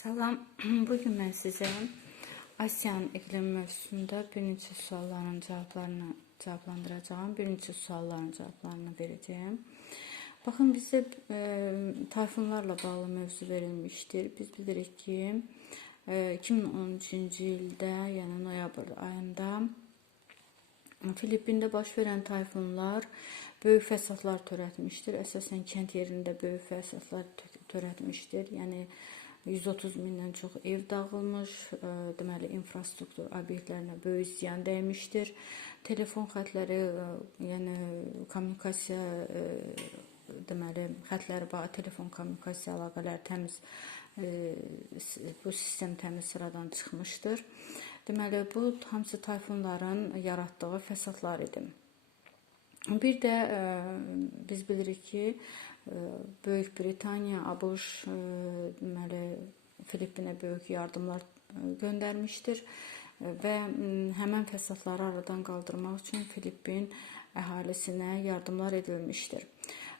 Salam. Bugün mən sizə Asiyanın iqlim mövzusunda bir neçə sualların cavablarını cavablandıracağım. Bir neçə sualların cavablarını verəcəyim. Baxın bizə e, tayfunlarla bağlı mövzu verilmişdir. Biz bilirik ki e, 2013-cü ildə, yəni noyabr ayında Filippində baş verən tayfunlar böyük fəsadlar törətmişdir. Əsasən kənd yerində böyük fəsadlar tö- törətmişdir. Yəni 130 mindən çox ev dağılmış, ə, deməli infrastruktur obyektlərinə böyük ziyan dəymişdir. Telefon xətləri, ə, yəni kommunikasiya ə, deməli xətləri bağı telefon kommunikasiya əlaqələri təmiz bu sistem təmiz sıradan çıxmışdır. Deməli bu hamısı tayfunların yaratdığı fəsadlar idi. Bir də biz bilirik ki, Böyük Britaniya, ABŞ deməli Filippinə böyük yardımlar ə, göndərmişdir ə, və həmin fəsadları aradan qaldırmaq üçün Filippin əhalisinə yardımlar edilmişdir.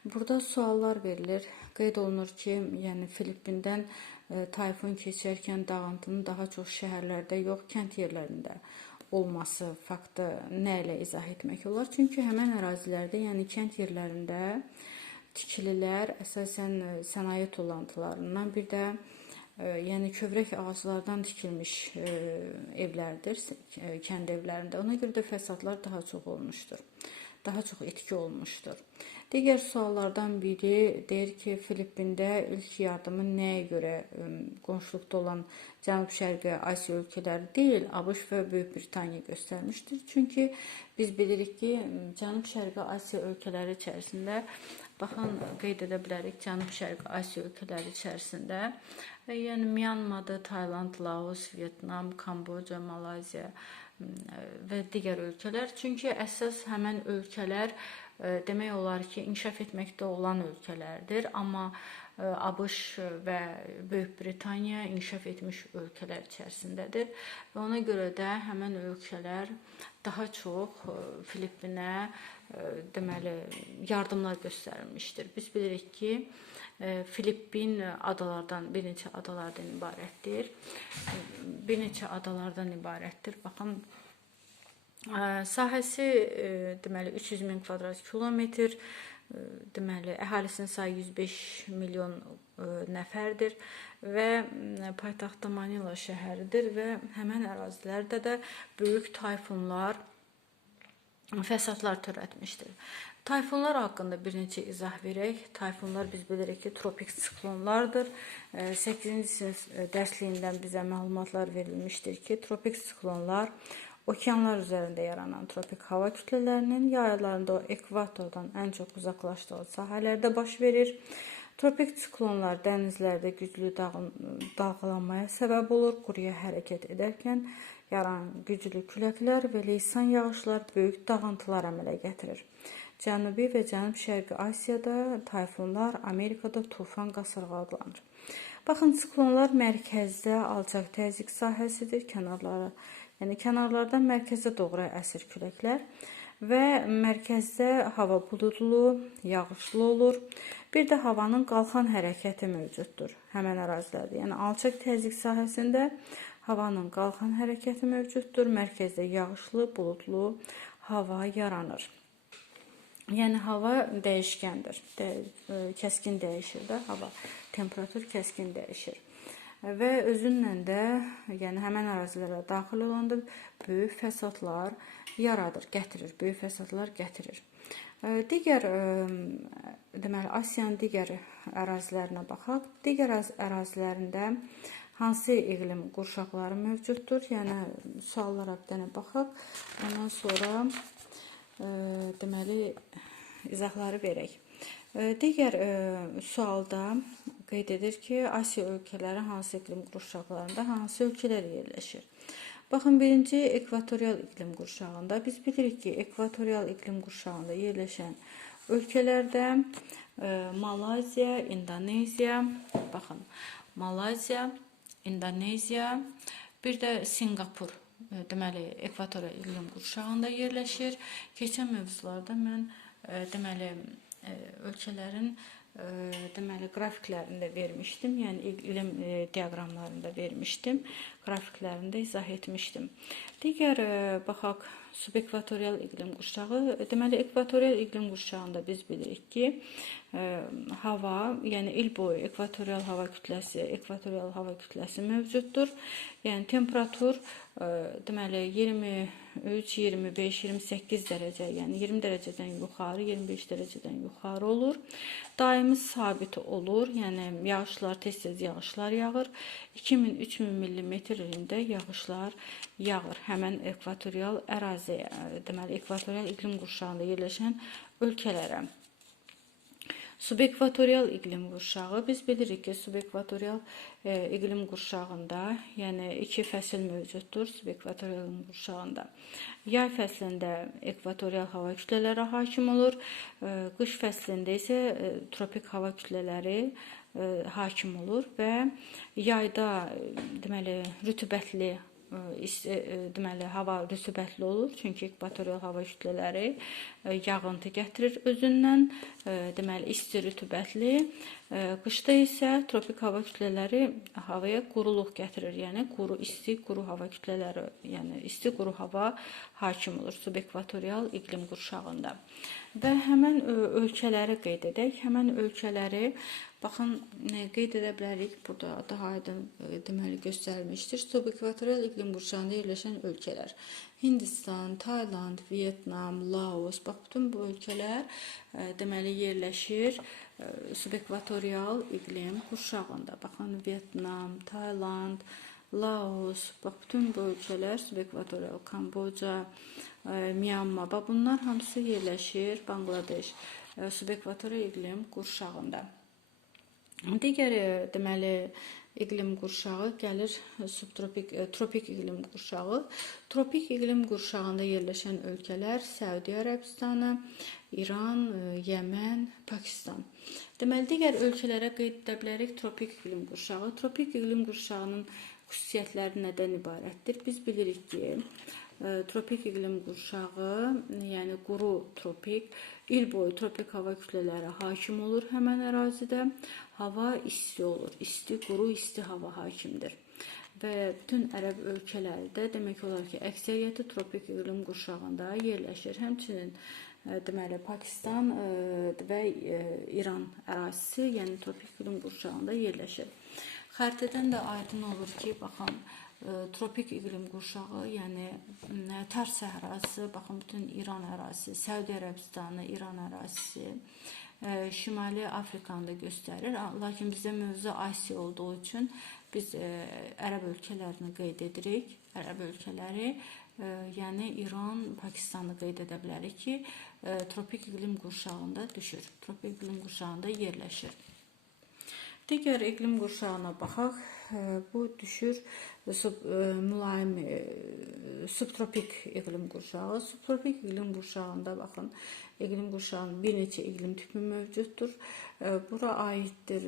Burada suallar verilir. Qeyd olunur ki, yəni Filippindən ə, tayfun keçərkən dağıntının daha çox şəhərlərdə yox, kənd yerlərində olması faktı nə ilə izah etmək olar? Çünki həmin ərazilərdə, yəni kənd yerlərində tikililər əsasən ə, sənaye tullantılarından, bir də ə, yəni kövrək ağaclardan tikilmiş ə, evlərdir, kənd evlərində. Ona görə də fəsadlar daha çox olmuşdur. Daha çox etki olmuşdur. Digər suallardan biri deyir ki, Filippində ilk yardımı nəyə görə qonşuluqda olan Cənub-Şərqi Asiya ölkələri deyil, ABŞ və Böyük Britaniya göstərmişdir. Çünki biz bilirik ki, Cənub-Şərqi Asiya ölkələri içərisində baxın qeyd edə bilərik Cənub-Şərqi Asiya ölkələri içərisində e, yəni Myanmadır, Tayland, Laos, Vyetnam, Kamboca, Malayziya e, və digər ölkələr. Çünki əsas həmin ölkələr e, demək olar ki, inkişaf etməkdə olan ölkələrdir, amma ABŞ və Böyük Britaniya inkişaf etmiş ölkələr içərisindədir və ona görə də həmin ölkələr daha çox Filippinə deməli yardımlar göstərilmişdir. Biz bilirik ki, Filippin adalardan bir neçə adalardan ibarətdir. Bir neçə adalardan ibarətdir. Baxın Sahəsi deməli 300 min kvadrat kilometr, deməli əhalisinin sayı 105 milyon ə, nəfərdir və m, paytaxtda Manila şəhəridir və həmin ərazilərdə də böyük tayfunlar fəsadlar törətmişdir. Tayfunlar haqqında bir neçə izah verək. Tayfunlar biz bilirik ki, tropik siklonlardır. 8-ci sinif ə, dərsliyindən bizə məlumatlar verilmişdir ki, tropik siklonlar okeanlar üzərində yaranan tropik hava kütlələrinin yaylarında o ekvatordan ən çox uzaqlaşdığı sahələrdə baş verir. Tropik siklonlar dənizlərdə güclü dalğalanmaya səbəb olur. Quruya hərəkət edərkən yaranan güclü küləklər və leysan yağışlar böyük dağıntılar əmələ gətirir. Cənubi və Cənub-Şərqi Asiyada tayfunlar, Amerikada tufan qasırğa adlanır. Baxın, siklonlar mərkəzdə alçaq təzyiq sahəsidir, kənarları, yəni kənarlardan mərkəzə doğru əsir küləklər və mərkəzdə hava buludlu, yağışlı olur. Bir də havanın qalxan hərəkəti mövcuddur həmin ərazilərdə. Yəni alçaq təzyiq sahəsində havanın qalxan hərəkəti mövcuddur. Mərkəzdə yağışlı, buludlu hava yaranır. Yəni hava dəyişkəndir. Də, kəskin dəyişir də hava. Temperatur kəskin dəyişir. Və özünlə də, yəni həmin ərazilərə daxil olanda böyük fəsadlar yaradır, gətirir, böyük fəsadlar gətirir. Ə, Digər ə, deməli Asiyanın digər ərazilərinə baxaq. Digər əraz- ərazilərində hansı iqlim qurşaqları mövcuddur? Yəni suallara bir dənə baxaq. Ondan sonra ə, deməli izahları verək. Digər sualda qeyd edir ki, Asiya ölkələri hansı iqlim qurşaqlarında hansı ölkələr yerləşir? Baxın, birinci ekvatorial iqlim qurşağında biz bilirik ki, ekvatorial iqlim qurşağında yerləşən ölkələrdə ə, Malayziya, İndoneziya, baxın, Malayziya, İndoneziya, bir də Sinqapur e, deməli ekvatorial iqlim qurşağında yerləşir. Keçən mövzularda mən e, deməli e, ölkələrin e, deməli qrafiklərində vermişdim. Yəni iqlim e, diaqramlarında vermişdim. Qrafiklərində izah etmişdim. Digər e, baxaq subekvatorial iqlim qurşağı. Deməli ekvatorial iqlim qurşağında biz bilirik ki, e, hava, yəni il boyu ekvatorial hava kütləsi, ekvatorial hava kütləsi mövcuddur. Yəni temperatur e, deməli 23, 25, 28 dərəcə, yəni 20 dərəcədən yuxarı, 25 dərəcədən yuxarı olur. Daimi sabit olur. Yəni yağışlar tez-tez yağışlar yağır. 2000-3000 millimetrində yağışlar yağır. Həmin ekvatorial əraziyə, deməli ekvatorial iqlim qurşağında yerləşən ölkələrə. Subekvatorial iqlim qurşağı biz bilirik ki, subekvatorial e, iqlim qurşağında, yəni iki fəsil mövcuddur subekvatorial iqlim qurşağında. Yay fəslində ekvatorial hava kütlələri hakim olur, e, qış fəslində isə e, tropik hava kütlələri e, hakim olur və yayda e, deməli rütubətli isti, deməli hava rütubətli olur, çünki ekvatorial hava kütlələri e, yağıntı gətirir özündən, e, deməli isti rütubətli. E, qışda isə tropik hava kütlələri havaya quruluq gətirir, yəni quru isti, quru hava kütlələri, yəni isti quru hava hakim olur subekvatorial iqlim qurşağında. Və həmin ölkələri qeyd edək. Həmin ölkələri Baxın, qeyd edə bilərik, burada daha aydın e, deməli göstərilmişdir. Subekvatorial iqlim qurşağında yerləşən ölkələr. Hindistan, Tayland, Vietnam, Laos. Bax, bütün bu ölkələr e, deməli yerləşir e, subekvatorial iqlim qurşağında. Baxın, Vietnam, Tayland, Laos, bax bütün bu ölkələr subekvatorial, Kamboca, Myanma, bax bunlar hamısı yerləşir Bangladeş subekvatorial iqlim qurşağında. Digər e, deməli iqlim qurşağı gəlir subtropik e, tropik iqlim qurşağı. Tropik iqlim qurşağında yerləşən ölkələr Səudiyyə Ərəbistanı, İran, e, Yəmən, Pakistan. Deməli digər ölkələrə qeyd edə bilərik tropik iqlim qurşağı. Tropik iqlim qurşağının xüsusiyyətləri nədən ibarətdir? Biz bilirik ki, tropik iqlim qurşağı, yəni quru tropik, il boyu tropik hava kütlələri hakim olur həmin ərazidə. Hava isti olur. İsti, quru, isti hava hakimdir. Və bütün ərəb ölkələri də demək olar ki, əksəriyyəti tropik iqlim qurşağında yerləşir. Həmçinin deməli Pakistan və İran ərazisi, yəni tropik iqlim qurşağında yerləşir. Xəritədən də aydın olur ki, baxın, tropik iqlim qurşağı, yəni Tər səhrası, baxın bütün İran ərazisi, Səudiyyə Ərəbistanı, İran ərazisi, Şimali Afrikanı da göstərir. Lakin bizdə mövzu Asiya olduğu üçün biz ərəb ölkələrini qeyd edirik. Ərəb ölkələri, yəni İran, Pakistanı qeyd edə bilərik ki, tropik iqlim qurşağında düşür. Tropik iqlim qurşağında yerləşir. Digər iqlim qurşağına baxaq. Bu düşür sub, mülayim subtropik iqlim qurşağı. Subtropik iqlim qurşağında baxın, iqlim qurşağının bir neçə iqlim tipi mövcuddur. Bura aiddir.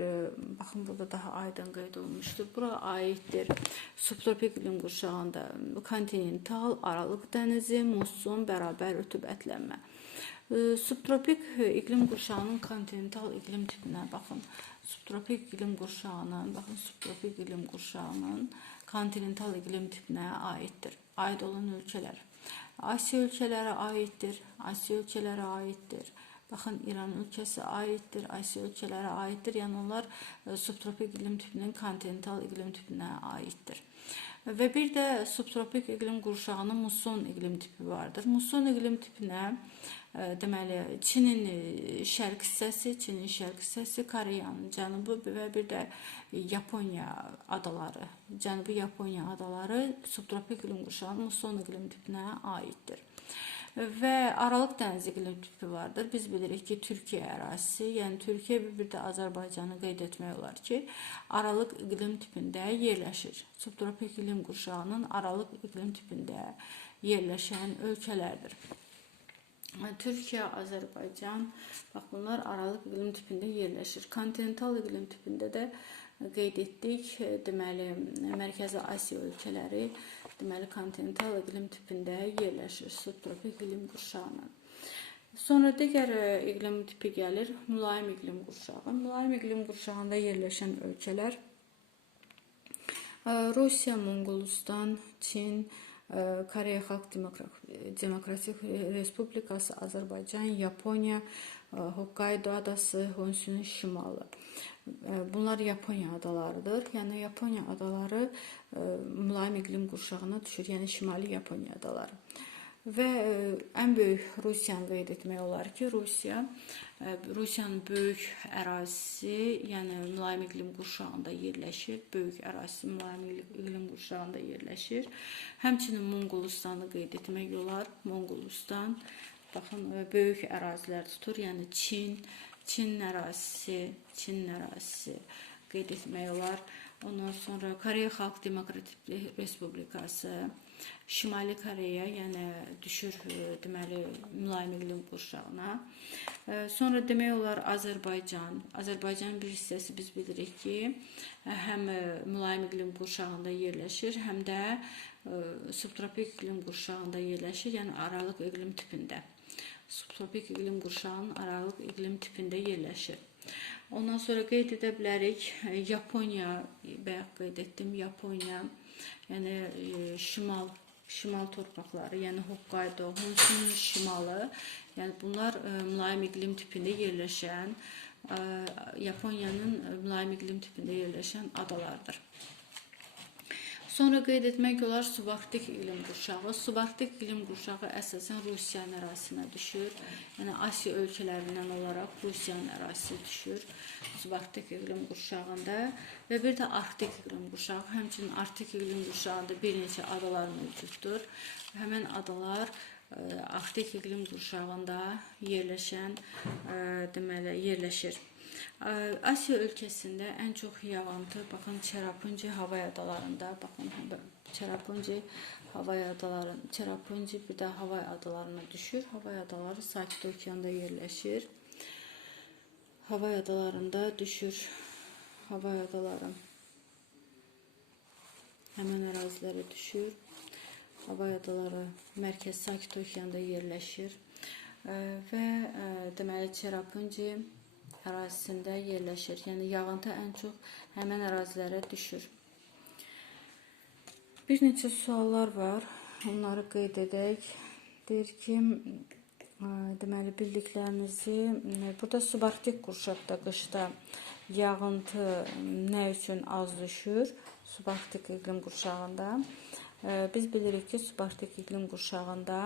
Baxın burada daha aydın qeyd olunmuşdur. Bura aiddir. Subtropik iqlim qurşağında kontinental, Aralıq dənizi, musson, bərabər rütubətlənmə. Subtropik iqlim qurşağının kontinental iqlim tipinə baxın subtropik iqlim qurşağının, baxın subtropik iqlim qurşağının kontinental iqlim tipinə aiddir. Aid olan ölkələr. Asiya ölkələrə aiddir. Asiya ölkələrə aiddir. Baxın İran ölkəsi aiddir, Asiya ölkələrə aiddir. Yəni onlar e, subtropik iqlim tipinin kontinental iqlim tipinə aiddir. Və bir də subtropik iqlim qurşağının muson iqlim tipi vardır. Muson iqlim tipinə deməli Çinin şərq hissəsi, Çinin şərq hissəsi, Koreyanın cənubu və bir də Yaponiya adaları, Cənubi Yaponiya adaları subtropik iqlim qurşağının muson iqlim tipinə aiddir. Və Aralıq dəniz iqlim tipi vardır. Biz bilirik ki, Türkiyə ərazisi, yəni Türkiyə bir də Azərbaycanı qeyd etmək olar ki, Aralıq iqlim tipində yerləşir. Subtropik iqlim qurşağının Aralıq iqlim tipində yerləşən ölkələrdir. Türkiyə, Azərbaycan, bax bunlar aralıq iqlim tipində yerləşir. Kontinental iqlim tipində də qeyd etdik. Deməli, Mərkəzi Asiya ölkələri deməli kontinental iqlim tipində yerləşir subtropik iqlim qurşağının. Sonra digər e, iqlim tipi gəlir, mülayim iqlim qurşağı. Mülayim iqlim qurşağında yerləşən ölkələr e, Rusiya, Monqolistan, Çin, e, Koreya Xalq Demokra- Demokratik Respublikası, Azərbaycan, Yaponiya, Hokkaido adası, Honsunun şimalı. Bunlar Yaponiya adalarıdır. Yəni Yaponiya adaları mülayim iqlim qurşağına düşür. Yəni Şimali Yaponiya adaları. Və ən böyük Rusiyanı qeyd etmək olar ki, Rusiya Rusiyanın böyük ərazisi, yəni mülayim iqlim qurşağında yerləşir. Böyük ərazisi mülayim iqlim qurşağında yerləşir. Həmçinin Monqolistanı qeyd etmək olar. Monqolistan baxın böyük ərazilər tutur. Yəni Çin, Çin ərazisi, Çin ərazisi qeyd etmək olar. Ondan sonra Koreya Xalq Demokratik Respublikası, Şimali Koreya, yəni düşür e, deməli mülayim iqlim qurşağına. E, Sonra demək olar Azərbaycan. Azərbaycanın bir hissəsi biz bilirik ki, həm e, mülayim iqlim qurşağında yerləşir, həm də subtropik iqlim qurşağında yerləşir, yəni aralıq iqlim tipində. Subtropik iqlim qurşağının aralıq iqlim tipində yerləşir. Ondan sonra qeyd edə bilərik e, Yaponiya, bayaq qeyd etdim Yaponiya, yəni e, şimal şimal torpaqları, yəni Hokkaido, Honsunun şimalı, yəni bunlar e, mülayim iqlim tipində yerləşən e, Yaponiyanın mülayim iqlim tipində yerləşən adalardır. Sonra qeyd etmək olar subarktik iqlim qurşağı. Subarktik iqlim qurşağı əsasən Rusiyanın ərazisinə düşür. Yəni Asiya ölkələrindən olaraq Rusiyanın ərazisi düşür subarktik iqlim qurşağında və bir də arktik iqlim qurşağı. Həmçinin arktik iqlim qurşağında bir neçə adalar mövcuddur. Həmin adalar ə, arktik iqlim qurşağında yerləşən ə, deməli yerləşir. Ə, Asiya ölkəsində ən çox yağıntı baxın Çerapunji hava adalarında, baxın Çerapunji hava adaları, Çerapunji bir də hava adalarına düşür. Hava adaları Sakit Okeanda yerləşir. Hava adalarında düşür. Hava adaları həmin ərazilərə düşür. Hava adaları mərkəz Sakit Okeanda yerləşir. Ə, Və ə, deməli Çerapunji ərazisində yerləşir. Yəni yağıntı ən çox həmin ərazilərə düşür. Bir neçə suallar var. Onları qeyd edək. Deyir ki, deməli bildiklərinizi ə, burada subarktik qurşaqda qışda yağıntı nə üçün az düşür? Subarktik iqlim qurşağında. Ə, Biz bilirik ki, subarktik iqlim qurşağında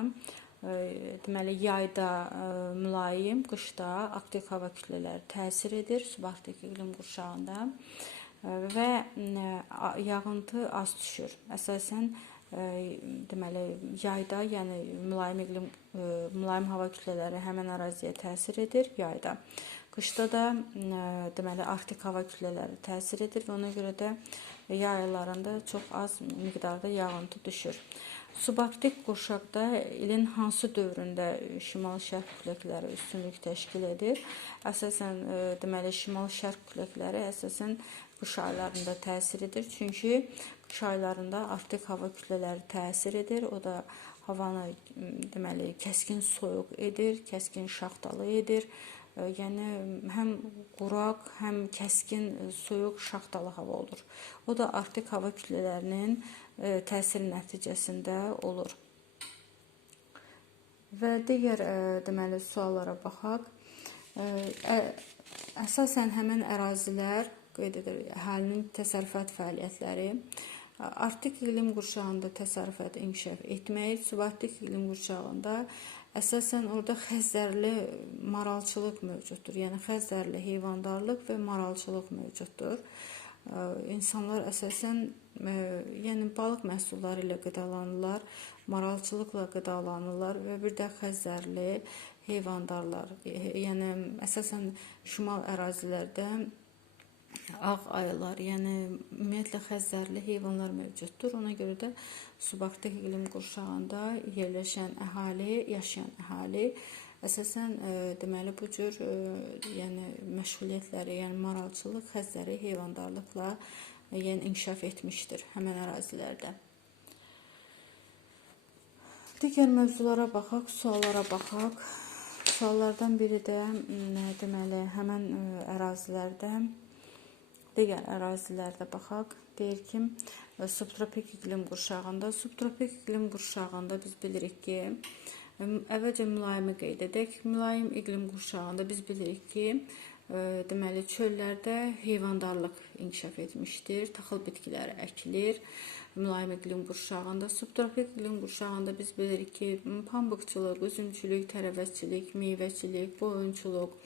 deməli yayda ə, mülayim, qışda aktiv hava kütlələri təsir edir subarktik iqlim qurşağında ə, və a- yağıntı az düşür. Əsasən deməli yayda, yəni mülayim iqlim mülayim hava kütlələri həmin əraziyə təsir edir yayda. Qışda da deməli arktik hava kütlələri təsir edir və ona görə də yay aylarında çox az miqdarda yağıntı düşür. Subarktik qurşaqda ilin hansı dövründə şimal-şərq küləkləri üstünlük təşkil edir? Əsasən e, deməli şimal-şərq küləkləri əsasən qış aylarında təsir edir. Çünki qış aylarında arktik hava kütlələri təsir edir. O da havanı deməli kəskin soyuq edir, kəskin şaxtalı edir. E, Yəni həm quraq, həm kəskin e, soyuq şaxtalı hava olur. O da arktik hava kütlələrinin e, təsiri nəticəsində olur. Və digər ə, deməli suallara baxaq. Əsasən həmin ərazilər qeyd edir əhalinin təsərrüfat fəaliyyətləri Arktik iqlim qurşağında təsərrüfat inkişaf etməyir. Subarktik iqlim qurşağında əsasən orada xəzərli maralçılıq mövcuddur. Yəni xəzərli heyvandarlıq və maralçılıq mövcuddur. İnsanlar əsasən yəni balıq məhsulları ilə qidalanırlar, maralçılıqla qidalanırlar və bir də xəzərli heyvandarlar. Yəni əsasən şimal ərazilərdə ağ ayılar, yəni ümumiyyətlə xəzərli heyvanlar mövcuddur. Ona görə də subarktik iqlim qurşağında yerləşən əhali, yaşayan əhali əsasən ə, deməli bu cür ə, yəni məşğuliyyətləri, yəni maralçılıq, xəzəri heyvandarlıqla ə, yəni inkişaf etmişdir həmin ərazilərdə. Digər mövzulara baxaq, suallara baxaq. Suallardan biri də deməli həmin ərazilərdə digər ərazilərdə baxaq. Deyir ki, subtropik iqlim qurşağında, subtropik iqlim qurşağında biz bilirik ki, əvvəlcə mülayimi qeyd edək. Mülayim iqlim qurşağında biz bilirik ki, deməli çöllərdə heyvandarlıq inkişaf etmişdir, taxıl bitkiləri əkilir. Mülayim iqlim qurşağında, subtropik iqlim qurşağında biz bilirik ki, pambıqçılıq, üzümçülük, tərəvəzçilik, meyvəçilik, qoyunçuluq,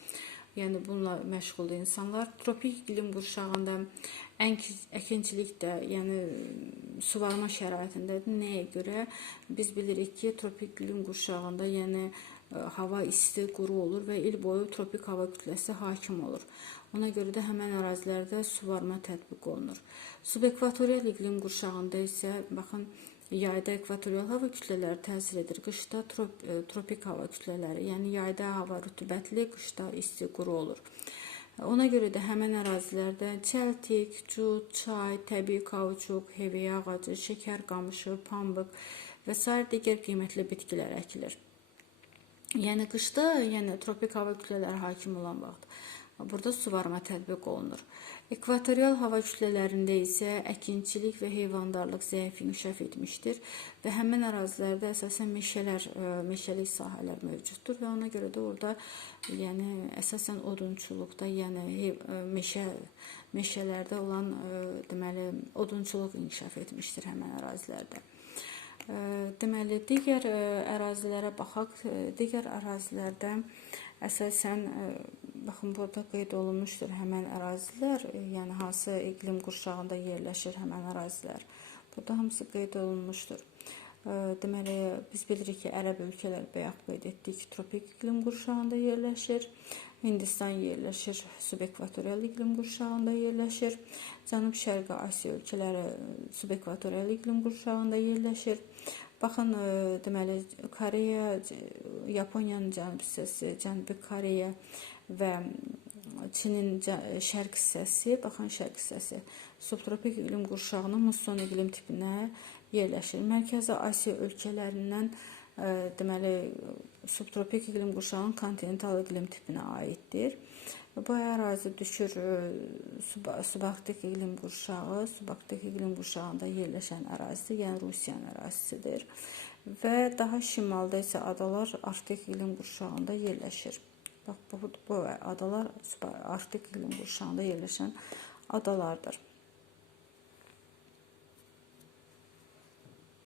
yəni bununla məşğuldur insanlar. Tropik iqlim qurşağında əkinçilik də, yəni suvarma şəraitindədir. Nəyə görə? Biz bilirik ki, tropik iqlim qurşağında, yəni hava isti, quru olur və il boyu tropik hava kütləsi hakim olur. Ona görə də həmin ərazilərdə suvarma tətbiq olunur. Subekvatorial iqlim qurşağında isə baxın yayda ekvatorial hava kütlələri təsir edir. Qışda trop, ə, tropik hava kütlələri, yəni yayda hava rütubətli, qışda isti, quru olur. Ona görə də həmin ərazilərdə çəltik, cut, çay, təbii kauçuk, hevəyə ağacı, şəkər qamışı, pambıq və sair digər qiymətli bitkilər əkilir. Yəni qışda, yəni tropik hava kütlələri hakim olan vaxt burada suvarma tətbiq olunur. Ekvatorial hava kütlələrində isə əkinçilik və heyvandarlıq zəif inkişaf etmişdir və həmin ərazilərdə əsasən meşələr, ə, meşəlik sahələr mövcuddur və ona görə də orada yəni əsasən odunçuluqda, yəni ə, meşə meşələrdə olan ə, deməli odunçuluq inkişaf etmişdir həmin ərazilərdə. Deməli, digər ə, ərazilərə baxaq. Ə, Digər ərazilərdə əsasən ə, baxın burada qeyd olunmuşdur həmin ərazilər, yəni hansı iqlim qurşağında yerləşir həmin ərazilər. Burada hamısı qeyd olunmuşdur. Deməli, biz bilirik ki, ərəb ölkələri bayaq qeyd etdik, tropik iqlim qurşağında yerləşir. Hindistan yerləşir, subekvatorial iqlim qurşağında yerləşir. Cənub-Şərqi Asiya ölkələri subekvatorial iqlim qurşağında yerləşir. Baxın, ə, deməli, Koreya, Yaponiyanın cənub hissəsi, Cənubi Koreya və Çinin şərq hissəsi, baxın şərq hissəsi subtropik iqlim qurşağının musson iqlim tipinə yerləşir. Mərkəzi Asiya ölkələrindən deməli subtropik iqlim qurşağının kontinental iqlim tipinə aiddir. Bu ərazi düşür suba- subarktik iqlim qurşağı, subarktik iqlim qurşağında yerləşən ərazi, yəni Rusiyanın ərazisidir. Və daha şimalda isə adalar Arktik iqlim qurşağında yerləşir. Bax bu, bu adalar Arktik iqlim qurşağında yerləşən adalardır.